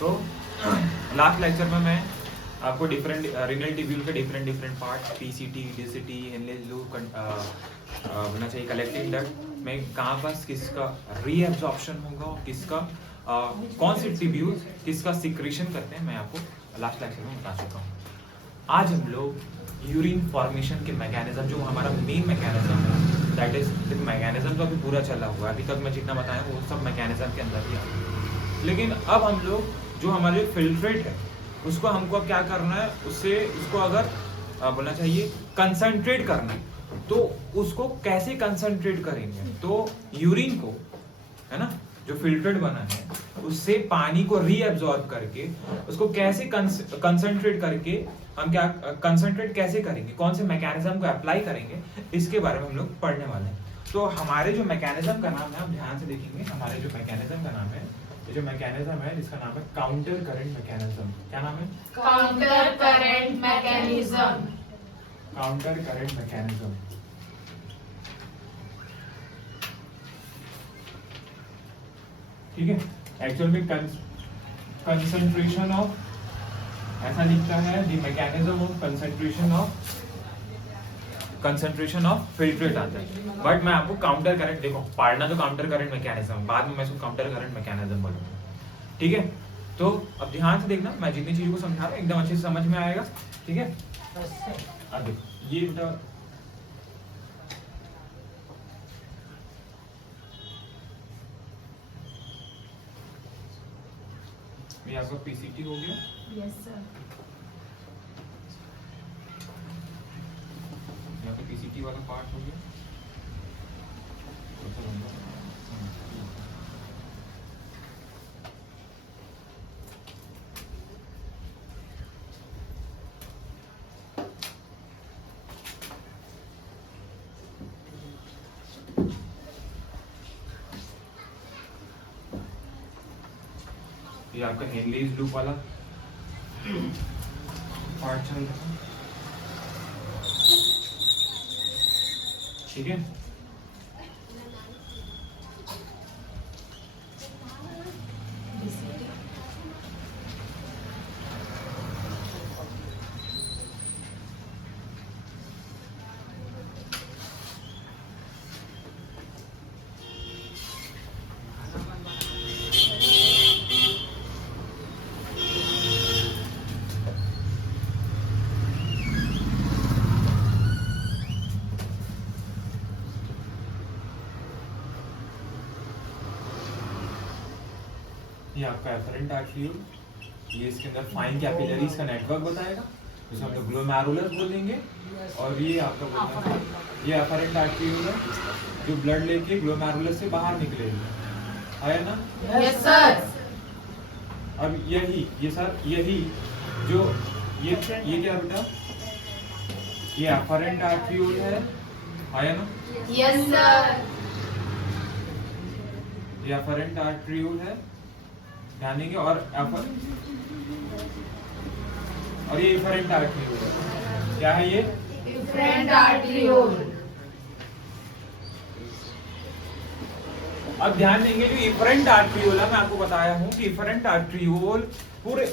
तो last lecture में मैं आपको डिफरेंट रीनल ट्यूब्यूल के different part PCT, DCT, Henle's loop होना चाहिए, कलेक्टिंग डक्ट में कहाँ पर किसका रीएब्जॉर्प्शन होगा और किसका कौन से ट्यूब्यूल किसका सिक्रेशन करते हैं, मैं आपको लास्ट लेक्चर में बता चुका हूँ। आज हम लोग यूरिन फॉर्मेशन के मैकेनिज्म, जो हमारा मेन मैकेनिज्म है, दैट इज मैकेनिज्म तो अभी पूरा चला हुआ है, अभी तक मैं जितना बताया वो सब मैकेनिज्म के अंदर ही आता है। लेकिन अब हम लोग जो हमारे फिल्ट्रेट है उसको हमको अब क्या करना है, उससे उसको अगर बोलना चाहिए कंसंट्रेट करना है, तो उसको कैसे कंसंट्रेट करेंगे, तो यूरिन को है ना जो फिल्ट्रेट बना है उससे पानी को रीअब्सॉर्ब करके उसको कैसे कंसंट्रेट करके हम क्या कंसंट्रेट कैसे करेंगे, कौन से मैकेनिज्म को अप्लाई करेंगे, इसके बारे में हम लोग पढ़ने वाले हैं। तो हमारे जो मैकेनिज्म का नाम है, आप ध्यान से देखेंगे, हमारे जो मैकेनिज्म का नाम है, ये जो मैकेनिज्म है इसका नाम है काउंटर करंट मैकेनिज्म। क्या नाम है? Counter current mechanism. Counter current mechanism. ठीक है, एक्चुअल में कंसंट्रेशन ऑफ, ऐसा लिखता है the mechanism of concentration of filtrate आता है, बट मैं आपको काउंटर करंट, देखो पढ़ना तो काउंटर करंट मैकेनिज्म, बाद में मैं इसको काउंटर करंट मैकेनिज्म बोलूंगा। ठीक है, तो अब ध्यान से देखना, मैं जितनी चीजों को समझा रहा हूँ एकदम अच्छे से समझ में आएगा। ठीक है, अब देखो ये बेटा ये आपका पीसीटी हो गया। Yes sir. यहाँ पे पीसीटी वाला पार्ट हो गया। ये आपका हेनलीज लूप वाला पार्ट चल रहा है। ठीक है, ये आपका एफरेंट आर्टरियोल, ये इसके अंदर फाइन कैपिलरीज का नेटवर्क बताएगा, जिसे हम लोग ग्लोमेरुलस बोलेंगे। और ये आपका बोलना है ये एफरेंट आर्टरियोल है जो ब्लड लेके ग्लोमेरुलस से बाहर निकलेगी, है ना? Yes sir. अब ये सर यही जो ये क्या बेटा, ये एफरेंट आर्टरियोल है ना? Yes sir. ये एफरेंट आर्टरियोल है, ध्यान देंगे, और ये इफरेंट आर्टरियोल है। क्या है ये? इफरेंट आर्टरियोल। अब ध्यान देंगे जो इफरेंट आर्टरियोल है, मैं आपको बताया हूं कि इफरेंट आर्टरियोल पूरे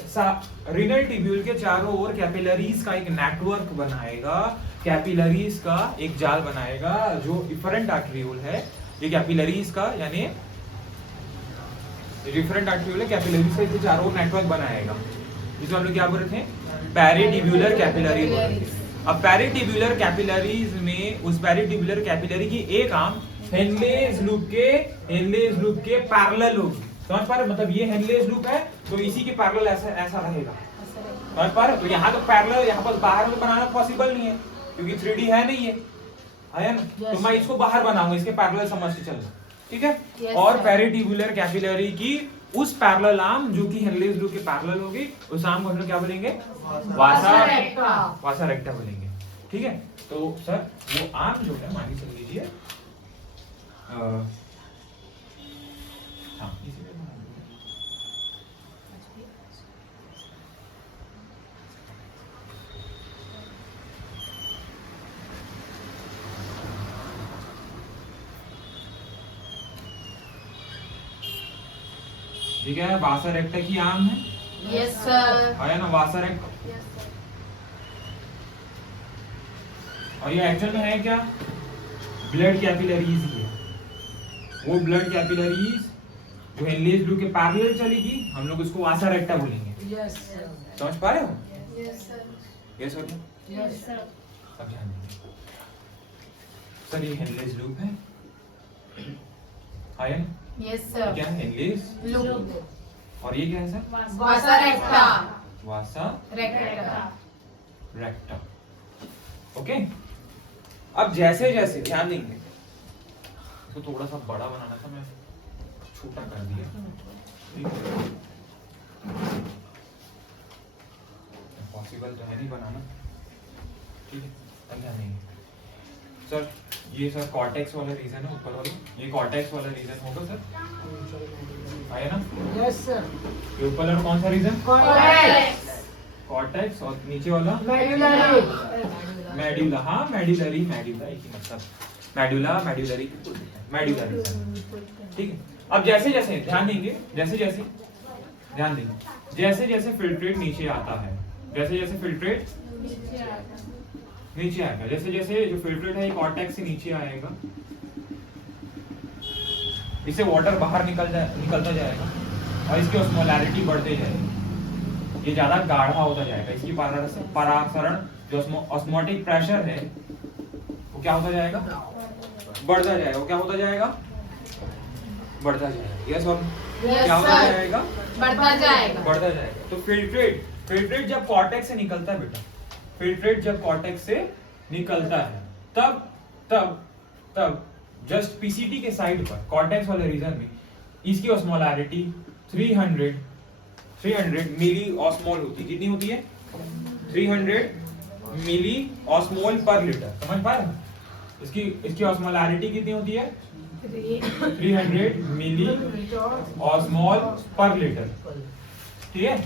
रीनल ट्यूब्यूल के चारों ओर कैपिलरीज का एक नेटवर्क बनाएगा, कैपिलरीज का एक जाल बनाएगा। जो इफरेंट आर्टरियोल है ये कैपिलरीज का यानी डिफरेंट आर्टरियोल है, कैपिलरीज का इसके चारों नेटवर्क बनाएगा, जिसको हम लोग क्या बोल रहे थे? पेरिट्यूबुलर कैपिलरी बोल रहे थे। अब पेरिट्यूबुलर कैपिलरीज में उस पेरिट्यूबुलर कैपिलरी की एक आर्म हेनलेज लूप के पैरेलल होगी। समझ पा रहे? मतलब ये हेनलेज लूप है तो इसी के पैरेलल ऐसा रहेगा। समझ पा रहे? तो यहाँ तो पैरेलल, यहाँ पर बाहर में बनाना पॉसिबल नहीं है क्योंकि 3D है नहीं है ना? तो मैं इसको बाहर बनाऊंगा, इसके पैरेलल समझ के चलना। ठीक है, और पेरिट्यूबुलर कैपिलरी की उस पैरेलल आर्म जो कि हेनलेज लूप के पैरेलल होगी, उस आर्म को हम लोग क्या बोलेंगे? वासा रेक्टा बोलेंगे। ठीक है, तो सर वो आर्म जो है मान के चल लीजिए, हाँ इसी में ठीक है, वासा रेक्टा की आर्म है Yes, sir. आया ना वासर है। और ये एक्चुअल में है क्या? ब्लड कैपिलरीज ही है। वो ब्लड कैपिलरीज जो हेनलीज लूप के पैरेलल चलेगी, हम लोग उसको वासा रेक्टा बोलेंगे। Yes, sir. समझ पा रहे हो? Yes, sir. यस और नो? Yes, sir. अब ध्यान देंगे सर, ये हेनलीज लूप है। आया ना? Yes, sir. क्या है हेनलीज? Loop. और ये क्या है सर? Vasa recta. वासा Recta. रेक्टा। ओके, अब जैसे जैसे ध्यान देंगे, इसको थोड़ा सा बड़ा बनाना था, मैं छोटा कर दिया। पॉसिबल तो है नहीं बनाना, ठीक है। अब ध्यान देंगे सर, ये सर कॉर्टेक्स वाला रीजन है, ऊपर वाला ये कॉर्टेक्स वाला रीजन होगा सर, आया ना? Yes, sir. ये ऊपर वाला कौन सा रीजन? Correct. कॉर्टेक्स, और नीचे वाला Medullary. मेडुला। हाँ मेडुलरी, मेडुला एक ही मतलब, मेडुला मेडुलरी मेडुलरी, ठीक है। अब जैसे जैसे ध्यान देंगे, जैसे जैसे ध्यान देंगे, जैसे जैसे फिल्ट्रेट नीचे आता है, जैसे जैसे फिल्ट्रेट नीचे आएगा, जैसे जैसे जो फिल्ट्रेट है कॉर्टेक्स से नीचे आएगा, इससे वाटर बाहर निकलता जाएगा और इसकी ऑस्मोलैरिटी बढ़ते जाएगी, ये ज्यादा गाढ़ा होता जाएगा, इसकी परासरण जो ऑस्मोटिक प्रेशर है वो क्या होता जाएगा? बढ़ता जाएगा। वो क्या होता जाएगा? बढ़ता जाएगा। यस और Yes, क्या होता sir. जाएगा? बढ़ता जाएगा. बढ़ता जाएगा। तो फिल्ट्रेट जब कॉर्टेक्स से निकलता है बेटा, फिल्ट्रेट जब कॉर्टेक्स से निकलता है तब जस्ट पीसीटी के साइड पर कॉर्टेक्स वाले रीजन में इसकी ऑस्मोलैरिटी 300 मिली ऑस्मोल होती है। कितनी होती है? 300 मिली ऑस्मोल पर लीटर। समझ पाए? इसकी ऑस्मोलैरिटी कितनी होती है? 300 मिली ऑस्मोल पर लीटर, ठीक है?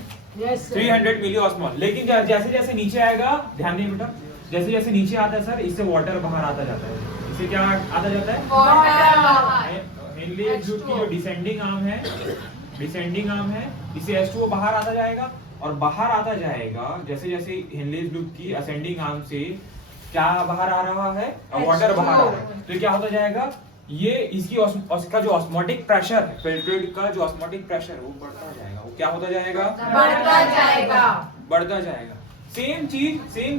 Yes, sir. 300 मिली ऑस्मोल। लेकिन जैसे जैसे नीचे आएगा, ध्यान दें बेटा, जैसे जैसे नीचे आता है सर, इससे वाटर बाहर आता जाता है। इससे क्या आता जाता है? Water. हेनलीज लूप की जो डिसेंडिंग आर्म है, इससे H2O बाहर आता जाएगा, और बाहर आता जाएगा जैसे जैसे हेनलीज लूप की असेंडिंग आर्म से क्या बाहर आ रहा है? वाटर बाहर आ रहा है। तो क्या होता जाएगा? ये इसका जो ऑस्मोटिक प्रेशर है, फिल्ट्रेट का जो ऑस्मोटिक प्रेशर है वो बढ़ता जाएगा। वो क्या होता जाएगा? बढ़ता जाएगा। सेम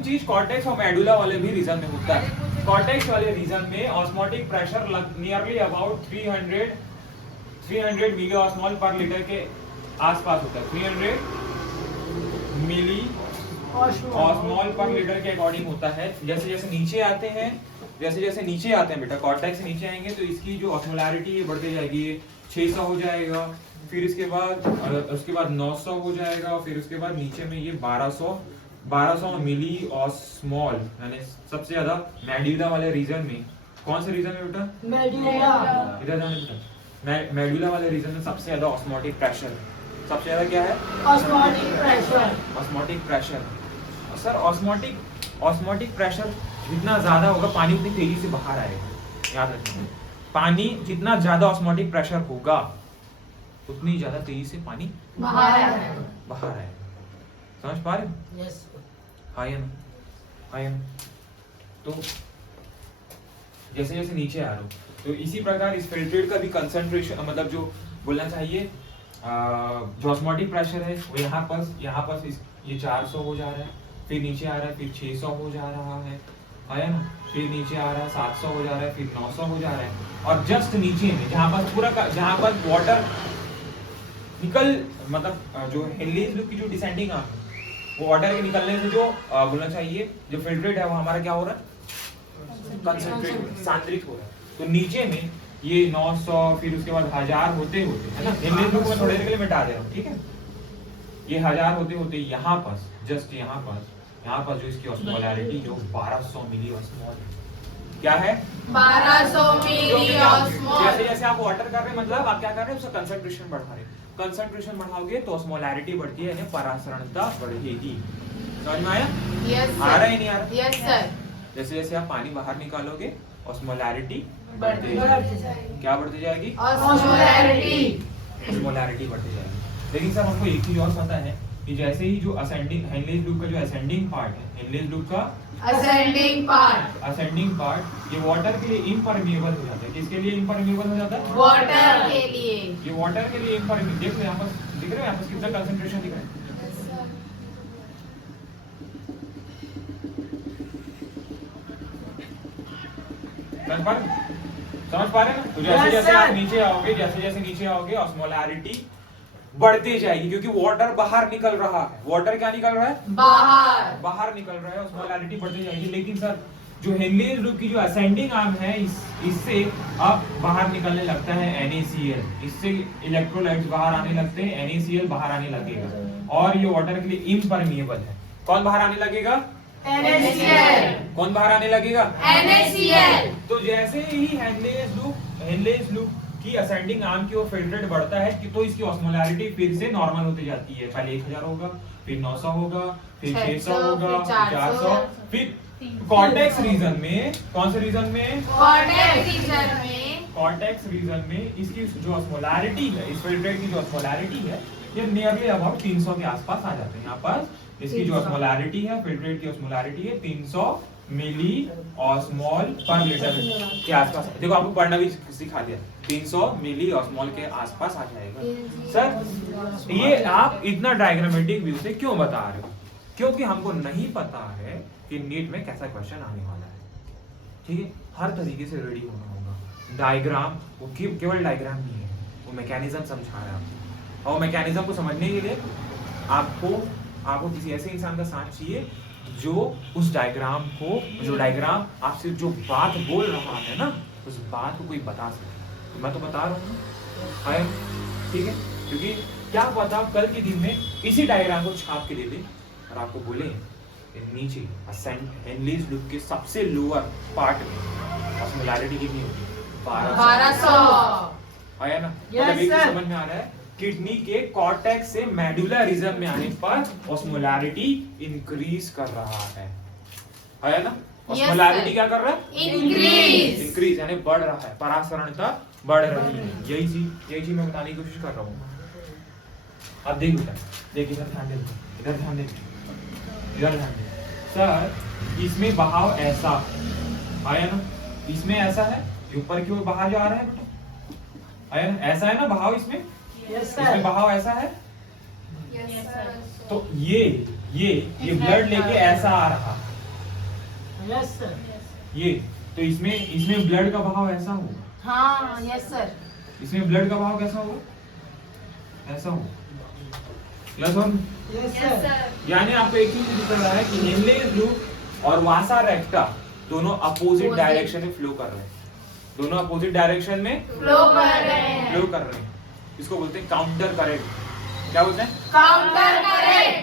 चीज कॉर्टेक्स और मेडुला वाले भी रीजन में होता है। कॉर्टेक्स वाले रीजन में osmotic pressure nearly about 300 milliosmole per litre के आसपास होता है। 300 मिली ऑस्मोल पर लीटर के अकॉर्डिंग होता है। जैसे जैसे नीचे आते हैं बेटा, कॉर्टेक्स से नीचे आएंगे तो इसकी जो ऑस्मोलैरिटी है बढ़ती जाएगी। 600 हो जाएगा, फिर उसके बाद 900 हो जाएगा, फिर उसके बाद नीचे में ये 1200 मिली ऑस्मोल, यानी सबसे ज्यादा मेडुला वाले रीजन में। कौन से रीजन में बेटा? Medulla. इधर जाने बेटा। मेडुला वाले रीजन में सबसे ज्यादा ऑस्मोटिक प्रेशर है। सबसे ज्यादा क्या है? Osmotic pressure. Osmotic pressure. Sir osmotic pressure जितना ज्यादा होगा, पानी उतनी तेजी से बाहर आएगा। याद रखना, पानी जितना ज्यादा ऑस्मोटिक प्रेशर होगा उतनी ज्यादा तेजी से पानी बाहर आएगा। समझ पा रहे हो? Yes. हाँ या ना? तो जैसे जैसे नीचे आ रहे हो, तो इसी प्रकार इस फिल्ट्रेट का भी कंसंट्रेशन, मतलब जो बोलना चाहिए जो ऑस्मोटिक प्रेशर है वो यहाँ पर ये 400 हो जा रहा है, फिर नीचे आ रहा है, फिर 600 हो जा रहा है, आया ना? फिर नीचे आ रहा है 700 हो जा रहा है, फिर 900 हो जा रहा है, और जस्ट नीचे में जहाँ पर वाटर मतलब जो हेनलीज लूप की जो डिसेंडिंग आर्म है, वो वाटर के निकलने से जो बोलना चाहिए जो फिल्ट्रेट है वो हमारा क्या हो रहा है? सांद्रित हो रहा है। तो नीचे में ये 900, फिर उसके बाद 1000 होते है ना, हेनलीज लूप में थोड़ी देर के लिए मिटा दे रहा हूँ, ठीक है? ये 1000 होते यहाँ पर जस्ट यहाँ पर जो इसकी ऑस्मोलैरिटी जो 1200 मिली ऑस्मोल क्या है? 1200 मिली ऑस्मोल। जैसे जैसे आप वाटर कर रहे हैं, मतलब आप क्या कर रहे हैं? उसका कंसंट्रेशन बढ़ा रहे हैं। कंसंट्रेशन बढ़ाओगे तो ऑस्मोलैरिटी बढ़ती है, यानी परासरणता बढ़ेगी। समझ में आया? यस आ रहा है नहीं आ रहा? Yes sir. जैसे जैसे आप पानी बाहर निकालोगे ऑस्मोलैरिटी बढ़ती बढ़ती जाएगी। क्या बढ़ती जाएगी? ऑस्मोलैरिटी। ऑस्मोलैरिटी बढ़ती जाएगी। लेकिन सर हमको एक चीज और पता है कि जैसे ही जो असेंडिंग हेनलेज लूप का जो असेंडिंग पार्ट है, हेनलेज लूप का असेंडिंग पार्ट ये वाटर के लिए इम्परमिएबल हो जाता है। किसके लिए इम्परमिएबल हो जाता है? वाटर के लिए। ये वाटर के लिए इम्परमिएबल। देखो यहाँ पर दिख रहे हो, यहाँ पर कितना कंसंट्रेशन दिख रहा है। समझ पा रहे हैं ना? तो जैसे जैसे आप नीचे आओगे, जैसे जैसे नीचे आओगे ऑस्मोलैरिटी बढ़ती जाएगी, क्योंकि वाटर बाहर निकल रहा है। वाटर क्या निकल रहा है? बाहर निकल रहा है, ऑस्मोलैरिटी बढ़ती जाएगी। लेकिन सर जो हेनलेज लूप की जो असेंडिंग आर्म है, इससे अब बाहर निकलने लगता है NaCl। इससे इलेक्ट्रोलाइट्स बाहर आने लगते हैं, NaCl बाहर आने लगेगा और ये वाटर के लिए इम्परमिएबल है। कौन बाहर आने लगेगा? NaCl। कौन बाहर आने लगेगा? NaCl। तो जैसे ही हेनलेज लूप की असेंडिंग आर्म की ओर फिल्ट्रेट बढ़ता है कि तो इसकी ऑस्मोलैरिटी फिर से नॉर्मल होते जाती है। पहले 1000 होगा, फिर 900 होगा, फिर 600 होगा, 400, फिर कॉर्टेक्स रीजन में, कौन से रीजन में? कॉर्टेक्स रीजन में इसकी जो ऑस्मोलैरिटी है, इस फिल्ट्रेट की जो ऑस्मोलैरिटी है, ये नियरली अबाउट 300 के आसपास आ जाते हैं। यहाँ पर इसकी जो ऑस्मोलैरिटी है, फिल्ट्रेट की ऑस्मोलैरिटी है 300 मिली ऑस्मोल पर लीटर के आसपास। देखो आपको पढ़ना भी सिखा दिया, 300 मिली ऑस्मोल के आसपास आ जाएगा। सर ये आप इतना डायग्रामेटिक व्यू से क्यों बता रहे हो? क्योंकि हमको नहीं पता है कि नीट में कैसा क्वेश्चन आने वाला है। ठीक है, हर तरीके से रेडी होना होगा। डायग्राम वो केवल डायग्राम नहीं है, वो मैकेनिज्म समझा रहा है आपको, और मैकेनिज्म को समझने के लिए आपको किसी ऐसे इंसान का साथ चाहिए जो उस डायग्राम को, जो डायग्राम आपसे जो बात बोल रहा है ना, उस बात को कोई बता सके। तो मैं तो बता रहा हूँ, ठीक है, क्योंकि क्या पता कल के दिन में इसी डायग्राम को छाप के दे दे और आपको बोले नीचे हेनलेज लूप के सबसे लोअर पार्ट में ऑस्मोलैरिटी कितनी होगी? 1200। आया ना? मतलब एक समझ में आ रहा है, किडनी के कॉर्टेक्स से मेडुला रीजन में आने पर ऑस्मोलैरिटी इंक्रीज कर रहा है। आया ना? ऑस्मोलैरिटी क्या कर रहा है? इंक्रीज यानी बढ़ रहा है, परासरणता बढ़ रही है। यही चीज मैं बताने की कोशिश कर रहा हूँ। अब देख बेटा, देख इधर ध्यान दे, इधर ध्यान दे, इधर ध्यान दे। सर इसमें बहाव ऐसा आया ना, इसमें ऐसा है, ऊपर की ओर बाहर जा रहा है बेटा, आया ना? ऐसा है ना बहाव इसमें? इसमें बहाव ऐसा है। तो ये ब्लड लेके ऐसा आ रहा। Yes sir. ये तो इसमें ब्लड का बहाव ऐसा होगा। हाँ, यस सर। इसमें ब्लड का बहाव कैसा होगा? ऐसा होगा। Plus one. Yes sir. यानी आपको एक चीज दिख रहा है कि हेनलेज लूप और वासा रेक्टा दोनों अपोजिट डायरेक्शन में फ्लो कर रहे हैं। दोनों अपोजिट डायरेक्शन में फ्लो कर रहे हैं। इसको बोलते हैं काउंटर करेंट। क्या बोलते हैं? Counter current.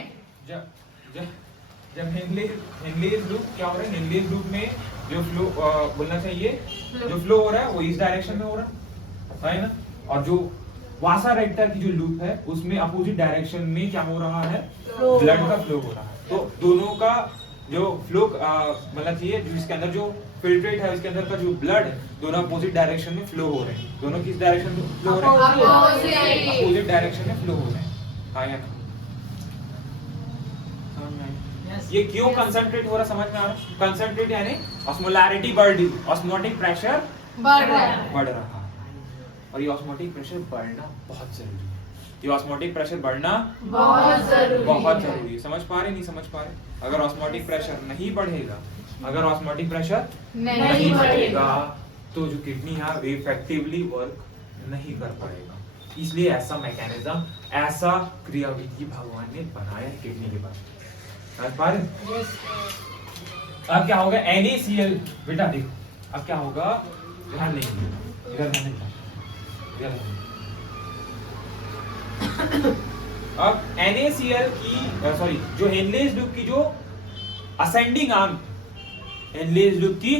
जब हेनलेज लूप क्या हो रहा है? हेनलेज लूप में जो फ्लो बोलना चाहिए, जो फ्लो हो रहा है वो इस डायरेक्शन में हो रहा है ना? और जो वासा रेक्टा की जो लूप है उसमें अपोजिट डायरेक्शन में क्या हो रहा है? ब्लड का फ्लो हो रहा है। तो दोनों का जो फ्लो मतलब चाहिए, जो इसके अंदर जो फिल्ट्रेट है उसके अंदर का जो ब्लड है, दोनों अपोजिट डायरेक्शन में फ्लो हो रहे हैं। दोनों किस डायरेक्शन में फ्लो हो रहे हैं? अपोजिट डायरेक्शन में फ्लो हो रहे हैं। हाँ या ना? ये क्यों कंसंट्रेट हो रहा समझ में आ रहा है? कंसंट्रेट यानी ऑस्मोलैरिटी बढ़ रही, ऑस्मोटिक प्रेशर बढ़ रहा। और ये ऑस्मोटिक प्रेशर बढ़ना बहुत जरूरी है। ये ऑस्मोटिक प्रेशर बढ़ना बहुत जरूरी है। समझ पा रहे? नहीं समझ पा रहे? अगर ऑस्मोटिक प्रेशर नहीं बढ़ेगा, अगर ऑस्मोटिक प्रेशर नहीं बढ़ेगा तो जो किडनी है वो इफेक्टिवली वर्क नहीं कर पाएगा। इसलिए ऐसा मैकेनिज्म, ऐसा क्रियाविधि भगवान ने बनाया है किडनी के पास। समझ पा रहे? अब क्या होगा? NaCl बेटा देखो, अब क्या होगा? ध्यान नहीं, इधर ध्यान नहीं। अब NaCl की जो हेनलेज लूप की जो असेंडिंग आर्म, हेनलेज लूप की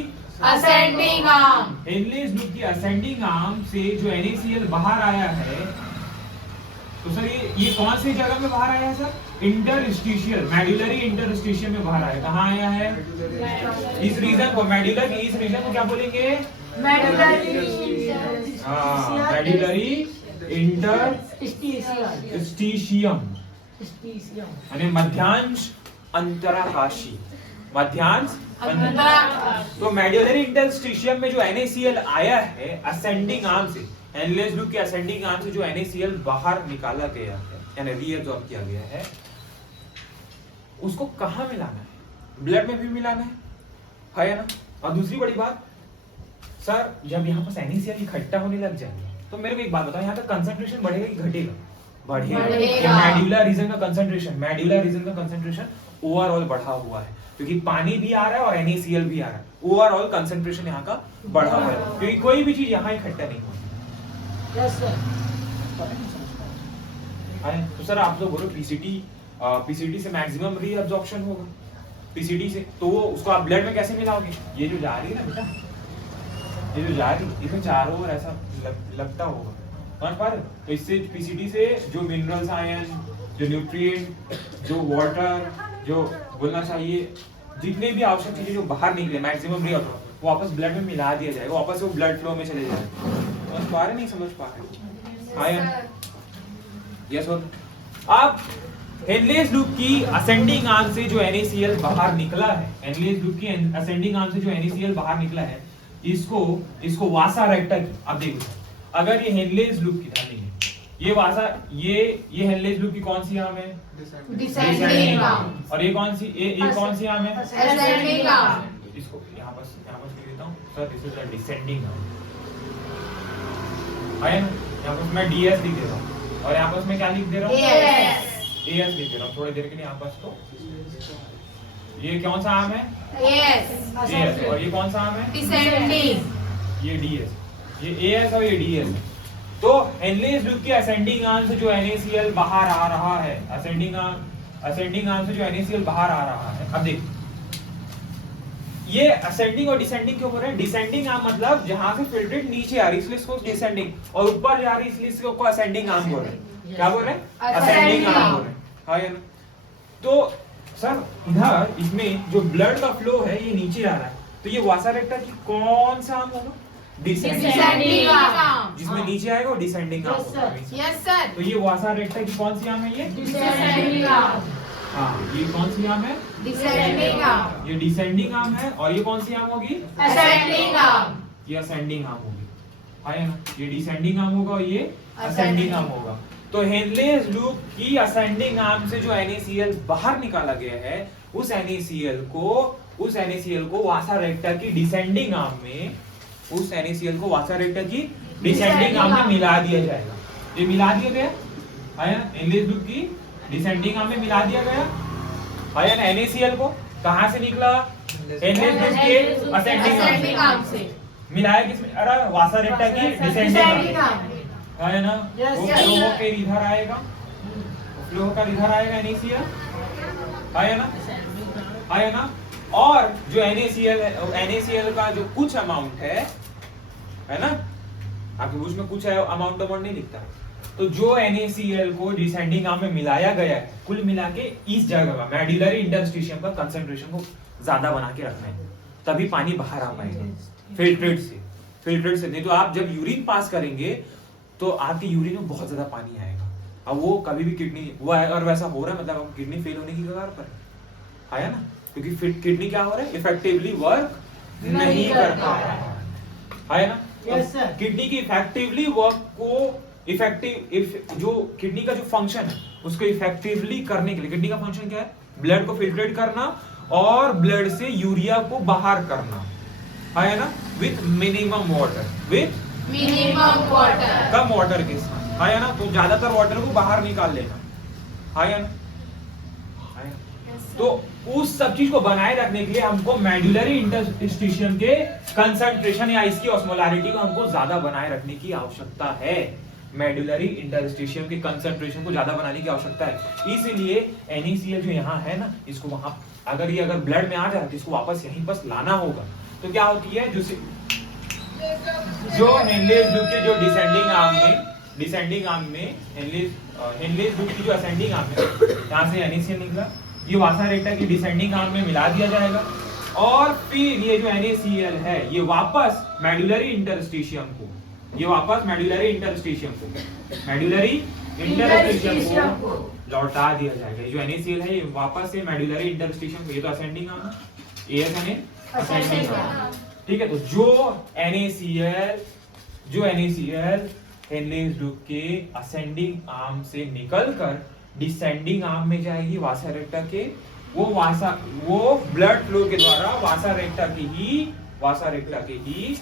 असेंडिंग आर्म से जो NaCl बाहर आया है, तो सर ये कौन सी जगह में बाहर आया है सर? इंटरस्टिशियल, मेडुलरी इंटरस्टिशियल में बाहर आया। कहाँ आया है? इस रीजन को, मेडुलर की इस रीजन को क्या बोलेंगे? मेडुलरी इंटरस्टिशियम यानी मध्यांश अंतराकाशी, मध्यांश तो मेडुलरी इंटरस्टिशियम में जो NaCl आया है असेंडिंग आर्म से, एनलेस लूप के असेंडिंग आर्म से जो NaCl बाहर निकाला गया है यानी रीअब्सॉर्ब किया गया है, उसको कहां मिलाना है? ब्लड में भी मिलाना है ना? और दूसरी बड़ी बात सर, जब यहाँ पर NaCl इकट्ठा होने लग जाएगा तो मेरे को एक बात बताओ, यहाँ का कंसंट्रेशन बढ़ेगा कि घटेगा? बढ़ेगा। मेडुलर रीजन का कंसंट्रेशन ओवरऑल बढ़ा हुआ है क्योंकि पानी भी आ रहा है और NaCl भी आ रहा है, ओवरऑल कंसंट्रेशन यहाँ का बढ़ा हुआ है क्योंकि कोई भी चीज यहाँ इकट्ठा नहीं होगी। Yes sir. तो सर आप लोग बोलो पीसीटी से मैक्सिमम रीअब्जॉर्प्शन होगा, पीसीटी से, तो वो उसको आप ब्लड में कैसे मिलाओगे? ये जो जा रही है ना बेटा, ये जो जा रही है इसमें चारों ओर ऐसा लगता होगा, समझ पा रहे हो? तो इससे पीसीटी से जो मिनरल्स आयन, जो न्यूट्रिएंट, जो वाटर, जो बोलना चाहिए जितने भी आवश्यक चीजें जो बाहर निकले मैक्सिमम रीअब्जॉर्ब, वापस ब्लड में मिला दिया जाएगा, वापस वो ब्लड फ्लो में चले जाएगा। समझ पा रहे? नहीं समझ पा रहे? Yes sir. अब हेनलेस लूप की असेंडिंग आर्म से जो NaCl बाहर निकला है, हेनलेस लूप की असेंडिंग आर्म से जो NaCl बाहर निकला है, इसको वासा रेक्टा की, अब देखो अगर ये हेनलेस लूप की धानी है, ये वासा ये हेनलेस लूप की कौन सी आर्म है? Descending arm. और ये कौन सी आर्म है? Ascending arm. इसको यहाँ पर लिख देता हूँ sir, this is the descending arm, आया ना? यहाँ पर मैं DS लिख दे रहा हूँ और यहाँ पर मैं क्या लिख दे रहा हूँ? AS लिख दे रहा हूँ थोड़ी देर के लिए यहाँ पर। तो ये कौन सा आर्म है? AS। और ये कौन सा आर्म है? डिसेंडिंग। ये DS, ये AS और ये DS। तो हेनलेस लूप के असेंडिंग आर्म से जो NaCl बाहर आ रहा है, असेंडिंग आर्म से जो NaCl बाहर आ रहा है, अब देखो ये असेंडिंग और डिसेंडिंग क्यों हो रहा है? डिसेंडिंग आर्म मतलब जहां से फिल्ट्रेट नीचे आ रही है इसलिए इसको डिसेंडिंग, और ऊपर जा रही है इसलिए इसको असेंडिंग आर्म बोल रहे हैं। क्या बोल रहे हैं? असेंडिंग आर्म बोल रहे हैं, हाँ या ना? तो सर इधर इसमें जो ब्लड का फ्लो है ये नीचे आ रहा है, तो ये वासा रेक्टा की कौन सा आर्म होगा? Descending arm. जिसमें नीचे आएगा वो डिसेंडिंग आर्म होगा। Yes sir. तो ये वासा रेक्टा की कौन सी आर्म है? ये डिसेंडिंग आर्म। हाँ, ये कौन सी आर्म है? Descending arm. ये डिसेंडिंग आर्म है। और ये कौन सी आर्म होगी? Ascending arm. ये असेंडिंग आर्म होगी, है ना? ये डिसेंडिंग आर्म होगा और ये असेंडिंग आर्म होगा। तो हेनलेस लूप की असेंडिंग आर्म से जो NaCl बाहर निकाला गया है, उस NaCl को वासा रेक्टा की डिसेंडिंग आर्म में, उस NaCl को वासा रेक्टा की डिसेंडिंग आर्म में मिला दिया जाएगा। ये मिला दिया गया है ना? हेनलेस लूप की डिसेंडिंग आर्म में मिला दिया गया है ना? NaCl को कहां से निकला? हेनलेस लूप के असेंडिंग आर्म से मिलाया किसमें? अरे वासा रेक्टा की डिसेंडिंग आर्म, है ना? वो फ्लो होकर इधर आएगा, फ्लो होकर इधर आएगा NaCl, है ना? और जो NaCl का जो कुछ अमाउंट है ना? आपके बुक में कुछ अमाउंट नहीं लिखता, तो जो NaCl को डिसेंडिंग आर्म में मिलाया गया है, कुल मिला के इस जगह का मेडुलरी इंटरस्टिशियम का कंसंट्रेशन को ज्यादा बना के रखना है, तभी पानी बाहर आ पाएगा फिल्ट्रेट से। नहीं तो आप जब यूरिन पास करेंगे तो आपके यूरिन में बहुत ज्यादा पानी आएगा, अब वो कभी भी किडनी वो अगर वैसा हो रहा है मतलब आपकी किडनी फेल होने की कगार पर है ना? क्योंकि किडनी क्या हो रहा है? इफेक्टिवली वर्क नहीं कर पा रहा है ना? किडनी की इफेक्टिवली वर्क को जो किडनी का जो फंक्शन है उसको इफेक्टिवली करने के लिए, किडनी का फंक्शन क्या है? ब्लड को फिल्ट्रेट करना और ब्लड से यूरिया को बाहर करना, है ना? With minimum water, come water के साथ, है ना? तो ज्यादातर वाटर को बाहर निकाल लेना, है ना? तो उस सब चीज को बनाए रखने के लिए हमको मेडुलरी इंटरस्टिशियम के कंसंट्रेशन या इसकी ऑस्मोलारिटी को हमको ज्यादा बनाए रखने की आवश्यकता है। मेडुलरी इंटरस्टिशियम के कंसंट्रेशन को ज्यादा बनाने की आवश्यकता है, इसीलिए NaCl जो यहाँ है ना, इसको वहां अगर ब्लड में आ जाए तो इसको वापस यहीं पर लाना होगा। तो क्या होती है जो हेनलेस लूप के जो डिसेंडिंग आर्म में हेनलेस लूप की जो असेंडिंग आर्म है, यहाँ से NaCl निकला, ये वासा रेक्टा की डिसेंडिंग आर्म में मिला दिया जाएगा और फिर ये जो NaCl है ये वापस मेडुलरी इंटरस्टिशियम को ये वापस मेडुलरी इंटरस्टिशियम को लौटा दिया जाएगा। ये जो NaCl है ये वापस से मेडुलरी इंटरस्टिशियम को, ये तो असेंडिंग आर्म है, ASNA असेंडिंग आर्म, ठीक है। तो जो NaCl हेनलेज लूप के असेंडिंग आर्म से निकलकर डिसेंडिंग आर्म में जाएगी वासा रेक्टा के, वो ब्लड फ्लो के द्वारा वासा रेक्टा के ही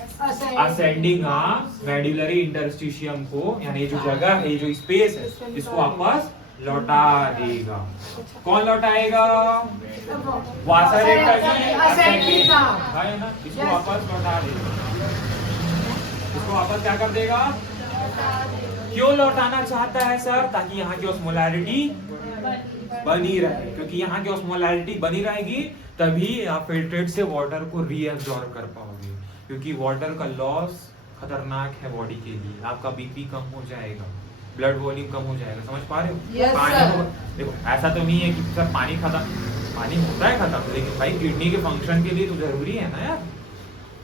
असेंडिंग आर्म मेडुलरी इंटरस्टिशियम को, यानी जो जगह है, जो स्पेस है, इसको वापस लौटा देगा। कौन लौटाएगा? वासा रेक्टा की असेंडिंग आर्म है ना, इसको वापस लौटा देगा। इसको वापस क्या कर देगा? क्यों लौटाना चाहता है सर? ताकि यहाँ की ऑस्मोलैरिटी बनी रहे, क्योंकि यहाँ की ऑस्मोलैरिटी बनी रहेगी तभी आप फिल्ट्रेट से वाटर को रीअब्सॉर्ब कर पाओगे, क्योंकि वाटर का लॉस खतरनाक है बॉडी के लिए। आपका बीपी कम हो जाएगा, ब्लड वॉल्यूम कम हो जाएगा, समझ पा रहे हो? Yes, पानी sir. देखो ऐसा तो नहीं है कि सर पानी होता है खत्म, लेकिन भाई किडनी के फंक्शन के लिए तो जरूरी है ना यार।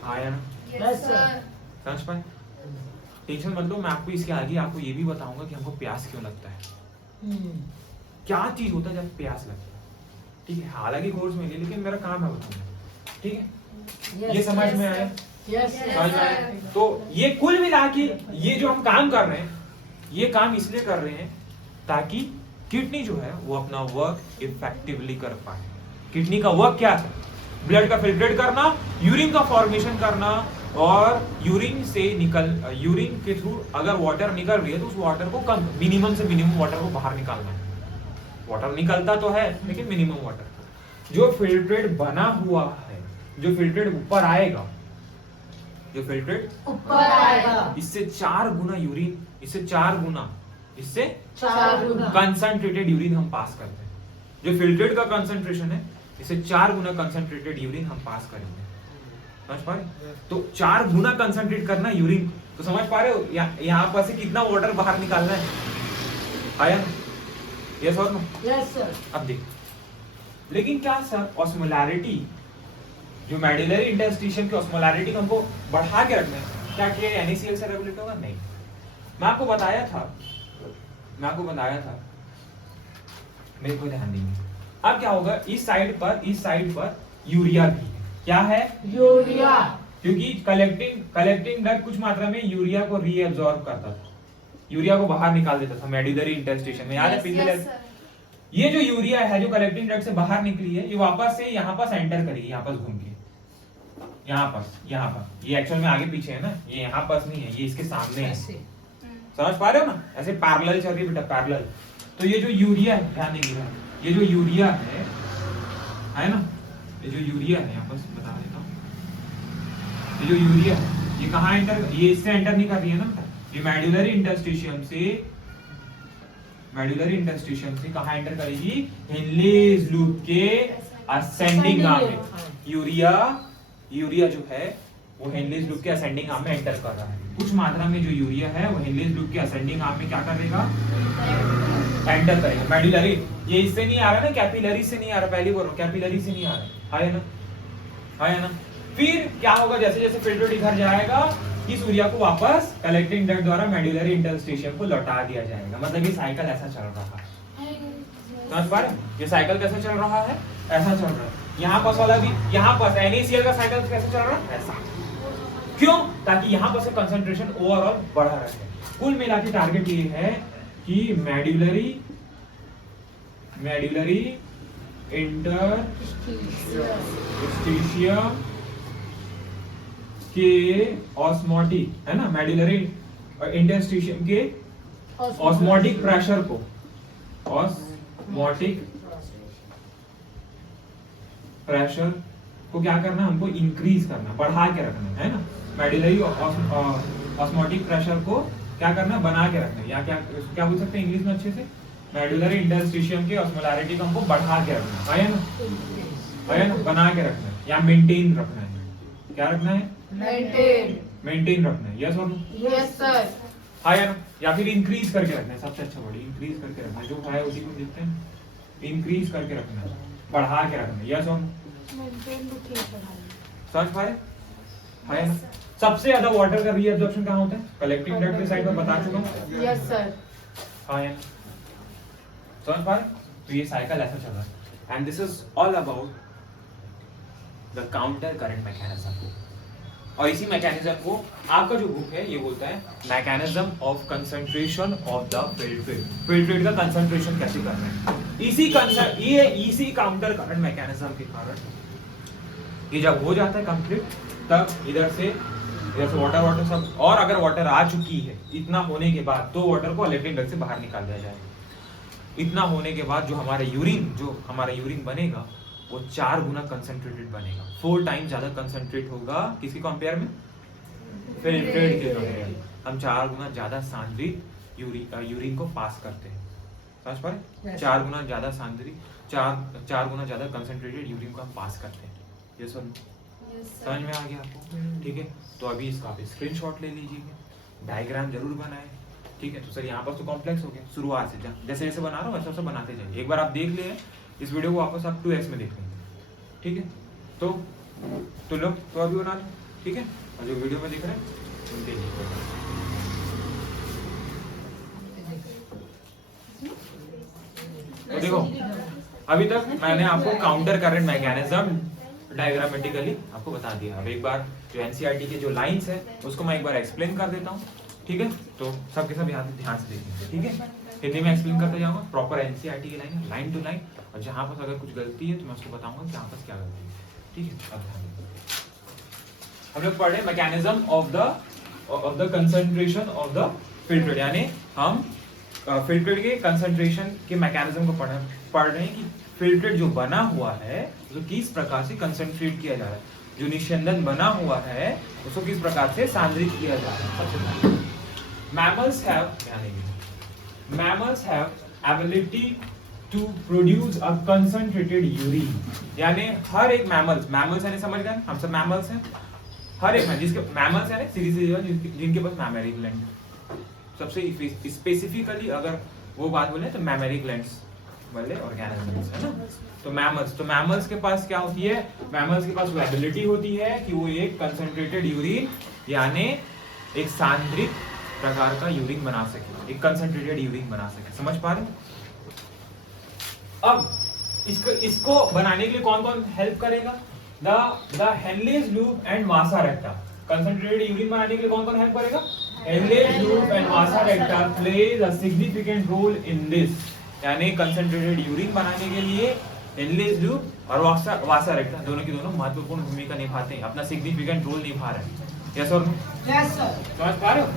आया ना, Yes, sir. समझ पाए? टेंशन मत लो, मैं आपको इसके आगे आपको ये भी बताऊंगा कि हमको प्यास क्यों लगता है, क्या चीज होता है जब प्यास लगता है, ठीक है। हालांकि कोर्स में नहीं, लेकिन मेरा काम है बताना, ठीक है। ये समझ में आया? समझ में आया? तो ये कुल मिला के ये जो हम काम कर रहे हैं, ये काम इसलिए कर रहे हैं ताकि किडनी जो है वो अपना वर्क इफेक्टिवली कर पाए। किडनी का वर्क क्या है? ब्लड का फिल्ट्रेट करना, यूरिन का फॉर्मेशन करना, और यूरिन के थ्रू अगर वाटर निकल रही है तो उस वाटर को कम, मिनिमम से मिनिमम वाटर को बाहर निकालना है। वाटर निकलता तो है लेकिन मिनिमम वाटर। जो फिल्ट्रेट बना हुआ है, जो फिल्ट्रेट ऊपर आएगा, इससे 4 गुना यूरिन, इससे 4 गुना कंसंट्रेटेड यूरिन हम पास करते हैं। जो फिल्ट्रेट का कंसंट्रेशन है, इससे 4 गुना कंसंट्रेटेड यूरिन हम पास करेंगे। समझ पा रहे? तो 4 गुना कंसंट्रेट करना यूरिन, तो समझ पा रहे हो यहाँ पर से कितना वाटर बाहर निकालना है। आया ना? यस और नो? Yes sir. अब देख, लेकिन क्या सर ऑस्मोलैरिटी, जो मेडुलरी इंटरस्टिशियम की ऑस्मोलैरिटी को हमको बढ़ा के रखना है, क्या किया NaCl से रेगुलेट होगा? नहीं। मैं आपको बताया था, मेरे को ध्यान देंगे। अब क्या होगा, इस साइड पर यूरिया भी है। क्या है? यूरिया। क्योंकि कलेक्टिंग डक्ट कुछ मात्रा में यूरिया को रीअब्सॉर्ब करता था, यूरिया को बाहर निकाल देता था मेडुलरी इंटरस्टिशियम में। याद है पिछले ये जो यूरिया है जो कलेक्टिंग डक्ट से बाहर निकली है, ये वापस से यहाँ पर एंटर करेगी, यहाँ पर घूम के, यहाँ पर ये एक्चुअल में आगे पीछे है ना, ये यहाँ पर नहीं है, ये इसके सामने है। समझ पा रहे हो ना? ऐसे पैरेलल चल रही है बेटा, पैरेलल। तो ये जो यूरिया है, ध्यान देंगे, ये जो यूरिया है ना, ये जो यूरिया है, यहाँ पर बता देता हूँ, ये जो यूरिया है ये कहाँ एंटर, ये इससे एंटर नहीं कर रही है ना, ये मेडुलरी इंटरस्टिशियम से कहाँ एंटर करेगी? हेनलेज लूप के असेंडिंग आर्म में। यूरिया जो है वो हेनलेज लूप के असेंडिंग आर्म में एंटर कर रहा है। कुछ मात्रा में जो यूरिया है वो हेनलेज लूप के असेंडिंग आर्म में क्या करेगा? एंटर करेगा। मेडुलरी, ये इससे नहीं आ रहा ना, कैपिलरी से नहीं आ रहा, पहली बार कैपिलरी से नहीं आ रहा है ना। फिर क्या होगा, जैसे जैसे फिल्ट्रेट इधर जाएगा, इस यूरिया को वापस कलेक्टिंग डक्ट द्वारा मेडुलरी इंटरस्टिशियम को लौटा दिया जाएगा। मतलब ये साइकिल ऐसा चल रहा है। समझ पा रहे? ये साइकिल कैसा चल रहा है? ऐसा चल रहा है। यहाँ पास वाला भी, यहाँ पास NaCl का साइकिल कैसे चल रहा है? ऐसा। क्यों? ताकि यहाँ पर से कंसंट्रेशन ओवरऑल बढ़ा रहे। कुल मिला के टारगेट ये है कि मेडुलरी इंटरस्टिशियम के ऑस्मोटिक, है ना, मेडुलरी इंटरस्टिशियम के ऑस्मोटिक प्रेशर को, क्या करना, हमको इंक्रीज करना, बढ़ा के रखना है ना। मेडुलरी ऑस्मोटिक प्रेशर को क्या करना, बना के रखना, या क्या बोल सकते हैं इंग्लिश में अच्छे से, मेडुलरी इंटरस्टिशियम की ऑस्मोलैरिटी को हमको बढ़ा के रखना है ना, बना के रखना है या मेंटेन रखना है। क्या रखना है? मेंटेन रखना है। यस और नो? Yes sir. हाँ या ना, या फिर इंक्रीज करके रखना है। सबसे अच्छा वर्ड इंक्रीज करके रखना है, जो है उसी को देखते हैं, इंक्रीज करके रखना है, बढ़ा के रखना है। यस और नो? समझ पा रहे? हाँ या ना? सबसे ज्यादा वाटर का रीअब्जॉर्प्शन कहाँ होता है? कलेक्टिंग डक्ट के साइड में बता चुका हूँ। Yes, sir. हाँ यार समझ पा रहे? तो ये साइकिल ऐसा चल रहा है and this is all about the counter current mechanism. और इसी मैकेनिज्म को आपका जो बुक है ये बोलता है mechanism of concentration of the filtrate. Filtrate का कंसंट्रेशन कैसे करना है, इसी काउंटर करंट मैकेनिज्म के कारण ये जब हो जाता है कंप्लीट, तब इधर से वाटर सब, और अगर वाटर आ चुकी है इतना होने के बाद तो वाटर को इलेक्ट्रिक डक्ट से बाहर निकाल दिया जाएगा। इतना होने के बाद जो हमारा यूरिन बनेगा वो 4 गुना कंसंट्रेटेड बनेगा, 4 टाइम ज्यादा कंसंट्रेट होगा। किसके कंपेयर में? फिल्ट्रेट के कंपेयर में हम 4 गुना ज्यादा सांद्रित यूरिन को पास करते हैं। समझ पा रहे? 4 गुना ज्यादा सांद्रित 4 गुना ज्यादा कंसंट्रेटेड यूरिन को हम पास करते हैं। ये सब समझ में आ गया आपको? ठीक है, तो अभी इसका आप स्क्रीनशॉट ले लीजिए, डायग्राम जरूर बनाएं। ठीक है, तो सर यहाँ पर तो कॉम्प्लेक्स हो गया, शुरुआत से जैसे जैसे बना रहा हूँ वैसे बनाते जाइए। एक बार आप देख लिए इस वीडियो को वापस आप 2x में देख लेंगे। ठीक है, तो लो तो अभी बना लो। ठीक है, और जो वीडियो में देख रहे हैं उनके लिए तो देखो, अभी तक मैंने आपको काउंटर करंट मैकेनिज्म डायग्रामेटिकली आपको बता दिया। अब एक बार जो एनसीईआरटी के जो लाइंस है उसको मैं एक बार एक्सप्लेन कर देता हूँ। ठीक है, तो सबके सब यहाँ ध्यान से देखेंगे। ठीक है, हिंदी में एक्सप्लेन करते जाऊंगा प्रॉपर एनसीईआरटी की लाइन टू लाइन, और जहाँ पर अगर कुछ गलती है तो मैं उसको बताऊंगा कि यहाँ पर क्या गलती है। ठीक है, अब ध्यान दें। हम लोग पढ़ रहे mechanism of the concentration of the filtrate, यानी हम फिल्ट्रेट के कंसंट्रेशन के मैकेनिज्म को पढ़ रहे हैं कि फिल्ट्रेट जो बना हुआ है उसको किस प्रकार से कंसंट्रेट किया जा रहा है, जो निस्यंदन बना हुआ है उसको किस प्रकार से सांद्रित किया जा रहा है। सबसे पहले mammals have ability to produce a concentrated urine, यानी हर एक mammals यानी समझ गए, हम सब mammals हैं। हर एक जिसके mammals है ना सीरीज जिनके पास mammary gland, सबसे स्पेसिफिकली अगर वो बात बोले तो mammary glands वाले ऑर्गेनिजम्स है ना। तो मैमल्स के पास क्या होती है? मैमल्स के पास वो एबिलिटी होती है कि वो एक कंसंट्रेटेड यूरिन यानी एक सांद्रित प्रकार का यूरिन बना सके, एक कंसंट्रेटेड यूरिन बना सके। समझ पा रहे? अब इसको बनाने के लिए कौन कौन हेल्प करेगा? The Henle's loop and vasa रेक्टा। Concentrated urine बनाने के लिए कौन कौन हेल्प करेगा? Henle's loop and vasa recta plays a significant role in this, यानी कंसंट्रेटेड यूरिन बनाने के लिए हेनलेज लूप और वासा रेक्टा दोनों की दोनों महत्वपूर्ण भूमिका निभाते हैं, अपना सिग्निफिकेंट रोल निभा रहे हैं। यस और नो? Yes, sir. समझ पा रहे हो?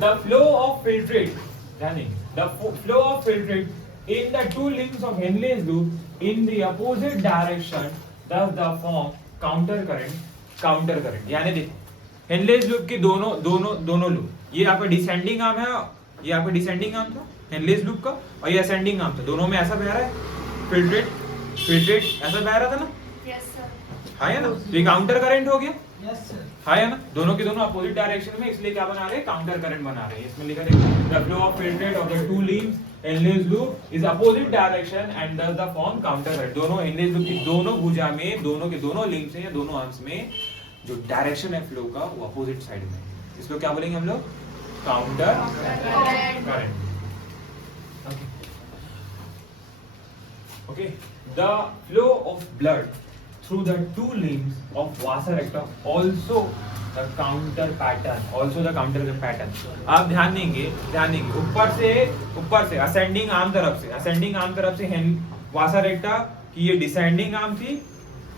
द फ्लो ऑफ फिल्ट्रेट, यानी the flow of filtrate in the two limbs of Henle's loop in the opposite direction does the form counter current. यानी देखो हेनलेज लूप के दोनों लूप, ये आपका डिसेंडिंग आर्म है, ये आपका डिसेंडिंग आर्म था हेनलेज लूप का, और ये असेंडिंग आर्म था। दोनों में ऐसा बह रहा है फिल्ट्रेट ऐसा बह रहा था ना? Yes, sir. हाँ है ना? तो ये काउंटर करंट हो गया। Yes, sir. हाँ है ना? दोनों के दोनों अपोजिट डायरेक्शन में, इसलिए क्या बना रहे हैं? काउंटर करंट बना रहे हैं। इसमें लिखा है the flow of filtrate of the two limbs Henle's loop is opposite direction and does the form counter current. दोनों हेनलेज लूप की दोनों भुजा में, दोनों के दोनों लिम्ब्स हैं या दोनों आर्म्स में जो डायरेक्शन है फ्लो का वो अपोजिट साइड में। इसको क्या बोलेंगे हम लोग? Counter current. Okay, the flow of blood through the two limbs of vasa recta also the counter pattern। आप ध्यान देंगे ऊपर से ascending आर्म तरफ से वासा रेक्टा की ये डिसेंडिंग आर्म थी,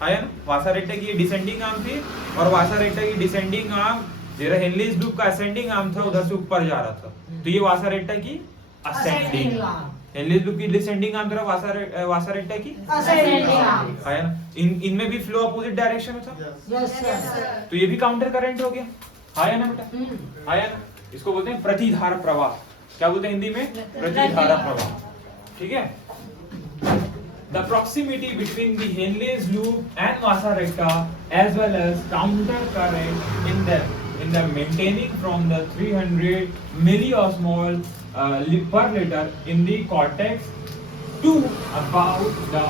है ना? वासा रेक्टा की ये डिसेंडिंग आर्म थी, और वासा रेक्टा की डिसेंडिंग आर्म जेरा हेनलेज लूप का असेंडिंग आर्म था, उधर से ऊपर जा रहा था। तो ये वासा रेक्टा की असेंडिंग आर्म, हेनलेज लूप की डिसेंडिंग आर्म तरफ वासा रेक्टा की Ascending arm. है ना? इनमें भी फ्लो अपोजिट डायरेक्शन में था। Yes, sir. तो ये भी काउंटर करंट हो गया। है ना बेटा? है ना? इसको बोलते हैं प्रतिधारा प्रवाह। क्या बोलते हैं हिंदी में? प्रतिधारा प्रवाह। ठीक है? The proximity between the Henle's loop and vasa recta as well as counter current in them maintaining from the 300 milliosmol per liter in the cortex to about the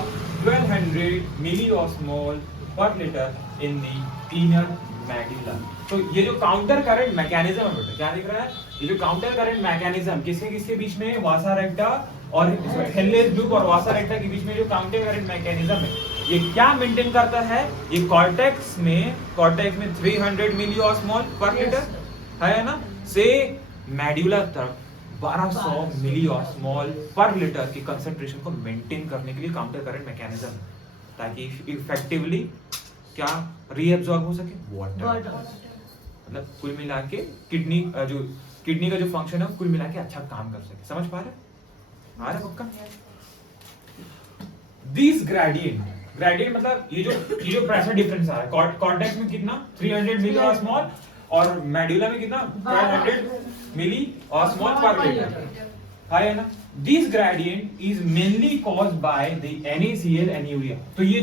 1200 milliosmol per liter in the inner medulla. तो ये जो counter current mechanism है बेटा, क्या दिख रहा है? ये जो काउंटर करंट मैकेनिज्म किसके बीच में? वासा रेक्टा और हेनलेस लूप और वासा रेक्टा के बीच में जो काउंटर करंट मैकेनिज्म है, ये क्या मेंटेन करता है? ये कॉर्टेक्स में 300 मिलीऑस्मोल पर लीटर है ना, से मेडुला तक 1200 मिलीऑस्मोल पर लीटर की कंसंट्रेशन को मेंटेन करने के लिए काउंटर करंट मैकेनिज्म, ताकि इफेक्टिवली क्या रीअब्सॉर्ब हो सके वाटर। मतलब कुल मिला के किडनी का जो फंक्शन है कुल मिला के अच्छा काम कर सके। समझ पा रहे? आ रहा पक्का? दिस ग्रेडियंट मतलब ये जो प्रेशर डिफरेंस आ रहा है, कॉर्टेक्स में कितना 300 मिलीऑस्मोल और मेडुला में कितना 1200 मिलीऑस्मोल पर लीटर है ना। This gradient is mainly caused by the NaCl and urea। तो ये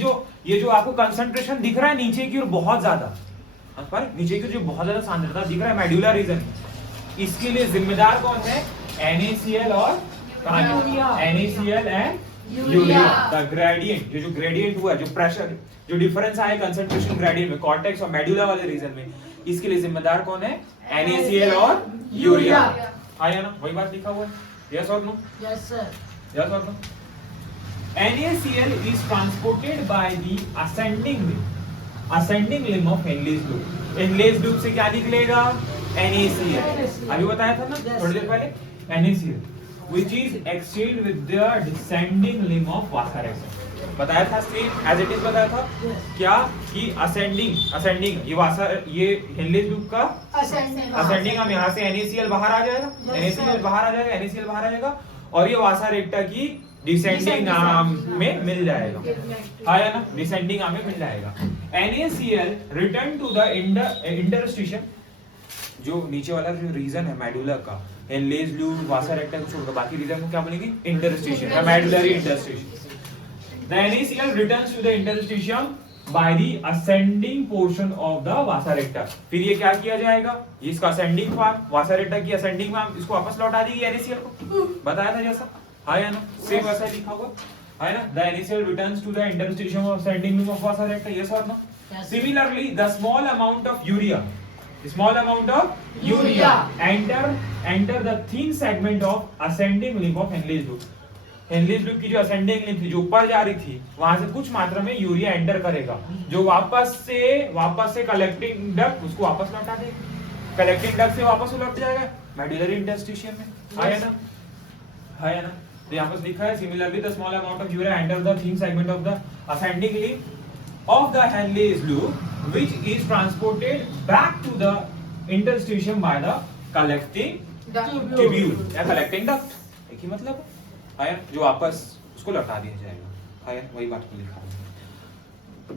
जो आपको कंसंट्रेशन दिख रहा है नीचे की और बहुत ज्यादा, पर नीचे की जो बहुत ज्यादा सांद्रता दिख रहा है मेडुला रीजन, इसके लिए जिम्मेदार कौन है? NaCl और NaCl and urea. The gradient, जो ग्रेडियंट हुआ, जो प्रेशर, जो डिफरेंस आया कंसंट्रेशन ग्रेडियंट में कॉर्टेक्स और मेडुला वाले रीजन में, इसके लिए जिम्मेदार कौन है? NaCl और यूरिया। आया ना, वही बात लिखा हुआ है। Yes or no? Yes, sir. Yes or no? NaCl is transported by the ascending limb of Henle's loop। Henle's loop से क्या निकलेगा? NaCl। अभी बताया था ना थोड़ी देर पहले, NaCl, which is exchanged with the descending limb of Vasarecta। बताया था सेम एज इट इज बताया था। क्या कि असेंडिंग ये हेनलेस लूप का असेंडिंग, हम यहाँ से NaCl बाहर आ जाएगा, NaCl बाहर आ जाएगा और ये वासा रेक्टा की डिसेंडिंग आर्म में मिल जाएगा, है ना, डिसेंडिंग आर्म में मिल जाएगा। NaCl return to the interstitium, जो नीचे वाला जो रीजन है मेडुला का, हेनलेस लूप वासा रेक्टा को छोड़कर बाकी रीजन को क्या बोलेंगे? इंटरस्टिशियम या medullary interstitium. The NaCl returns to the interstitium by the ascending portion of the vasa recta। फिर ये क्या किया जाएगा? इसका ascending फॉर्म, vasa recta की ascending फॉर्म, इसको वापस लौटा देगी NaCl को। बताया था जैसा, है ना, सेम वैसा ही लिखा हुआ है ना। The NaCl returns to the interstitium of ascending limb of vasa recta। Yes or no? Similarly, the small amount of urea enter the thin segment of ascending limb of Henle's loop। Henle's loop की जो ascending limb थी, जो ऊपर जा रही थी, वहां से कुछ मात्रा में यूरिया एंटर करेगा, जो वापस से कलेक्टिंग डक्ट उसको वापस लौटा देगा। कलेक्टिंग डक्ट से वापस लौट जाएगा मेडुलरी इंटरस्टिशियम में, है ना। तो यहाँ पर लिखा है similarly the small amount of urea enter the thin segment of the ascending limb of the Henle's loop which is transported back to the interstitium by the collecting tubule या collecting duct. एक ही मतलब है, जो वापस उसको लौटा दिया जाएगा, है, वही बात को लिखा है।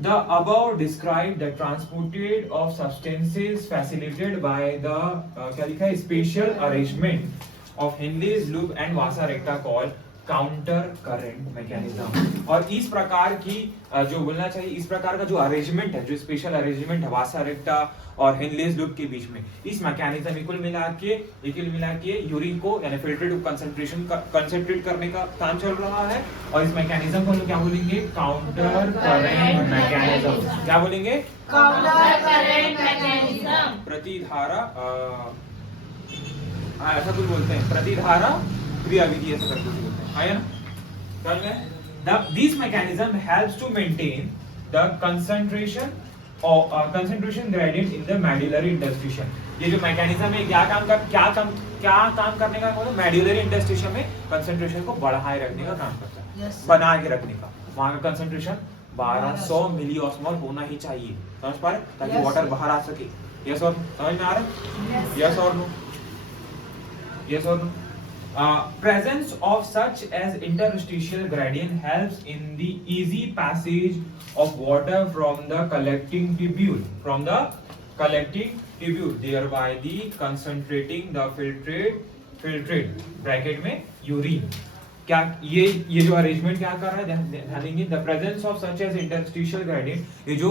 The above describe the transported of substances facilitated by the क्या लिखा है? Special arrangement of Henle's loop and vasa recta called counter current mechanism। और इस प्रकार की जो बोलना चाहिए, इस प्रकार का जो अरेंजमेंट है, जो स्पेशल अरेंजमेंट है वासा रेक्टा और हेनलेस लूप के बीच में, इस मैकेनिज्म कुल मिला के यूरिन को यानी फिल्ट्रेट कंसंट्रेट करने का काम चल रहा है। और इस मैकेनिज्म को हम क्या बोलेंगे? Counter current mechanism. क्या बोलेंगे? Counter current mechanism. प्रतिधारा ऐसा कुछ बोलते हैं, प्रतिधारा क्रियाविधि ऐसा करके बोलते हैं, है ना। समझ गए? This mechanism helps to maintain the concentration gradient in the medullary interstitium। ये जो मैकेनिज्म है क्या काम करने का मतलब मेडुलरी इंटरस्टिशियम में कंसंट्रेशन को बढ़ाए रखने का काम करता है, बना के रखने का। वहां का कंसंट्रेशन 1200 मिलीऑस्मोल होना ही चाहिए, समझ पा रहे, ताकि वाटर बाहर आ सके। यस और समझ में आ रहा है? यस और no? Yes or no? Presence of such as interstitial gradient helps in the easy passage of water from the collecting tubule, thereby the concentrating the filtrate bracket में यूरिन। क्या ये जो अरेंजमेंट क्या कर रहा है? ध्यान देंगे। The presence of such as interstitial gradient, ये जो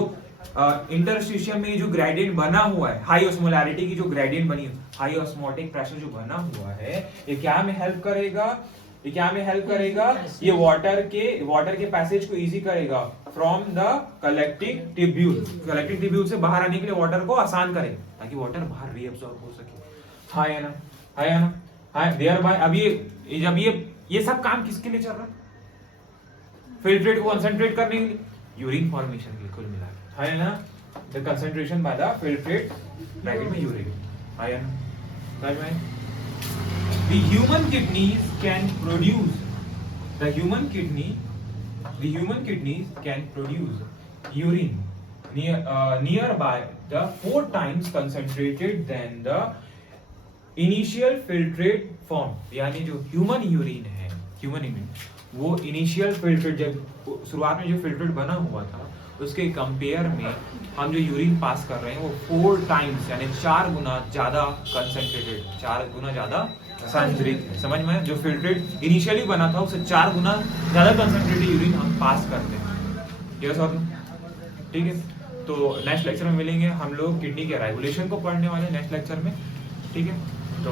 इंटरस्टिशियम में जो ग्रेडियंट बना हुआ है, हाई ऑस्मोलैरिटी की जो ग्रेडियंट बनी है, हाई ऑस्मोटिक प्रेशर जो बना हुआ है, ये क्या में हेल्प करेगा? ये क्या में हेल्प करेगा? ये वाटर के पैसेज को इजी करेगा फ्रॉम द कलेक्टिंग ट्यूब्यूल से बाहर आने के लिए वाटर को आसान करे ताकि वाटर बाहर रीअब्सॉर्ब हो सके। हाँ या ना? हाँ या ना? हाँ देयर बाय। अब ये जब ये सब काम किसके लिए चल रहा है? फिल्ट्रेट को कंसंट्रेट करने के लिए, यूरिन फॉर्मेशन के लिए कुल मिला के। हाँ या ना? The concentration by the filtrate bracket में यूरिन। हाँ या ना? समझ में? The human kidneys can produce urine nearby the 4 times concentrated than the initial filtrate form। यानी जो ह्यूमन यूरिन वो इनिशियल फिल्ट्रेट जब शुरुआत में जो फिल्ट्रेट बना हुआ था उसके कंपेयर में हम जो यूरिन पास कर रहे हैं वो 4 टाइम्स यानी 4 गुना ज्यादा कंसंट्रेटेड, 4 गुना ज्यादा सांद्रित है। समझ में? जो फिल्ट्रेट इनिशियली बना था उससे 4 गुना ज्यादा कंसंट्रेटेड यूरिन हम पास करते हैं। ये सब ठीक है। तो नेक्स्ट लेक्चर में मिलेंगे हम लोग किडनी के रेगुलेशन को पढ़ने वाले नेक्स्ट लेक्चर में। ठीक है, तो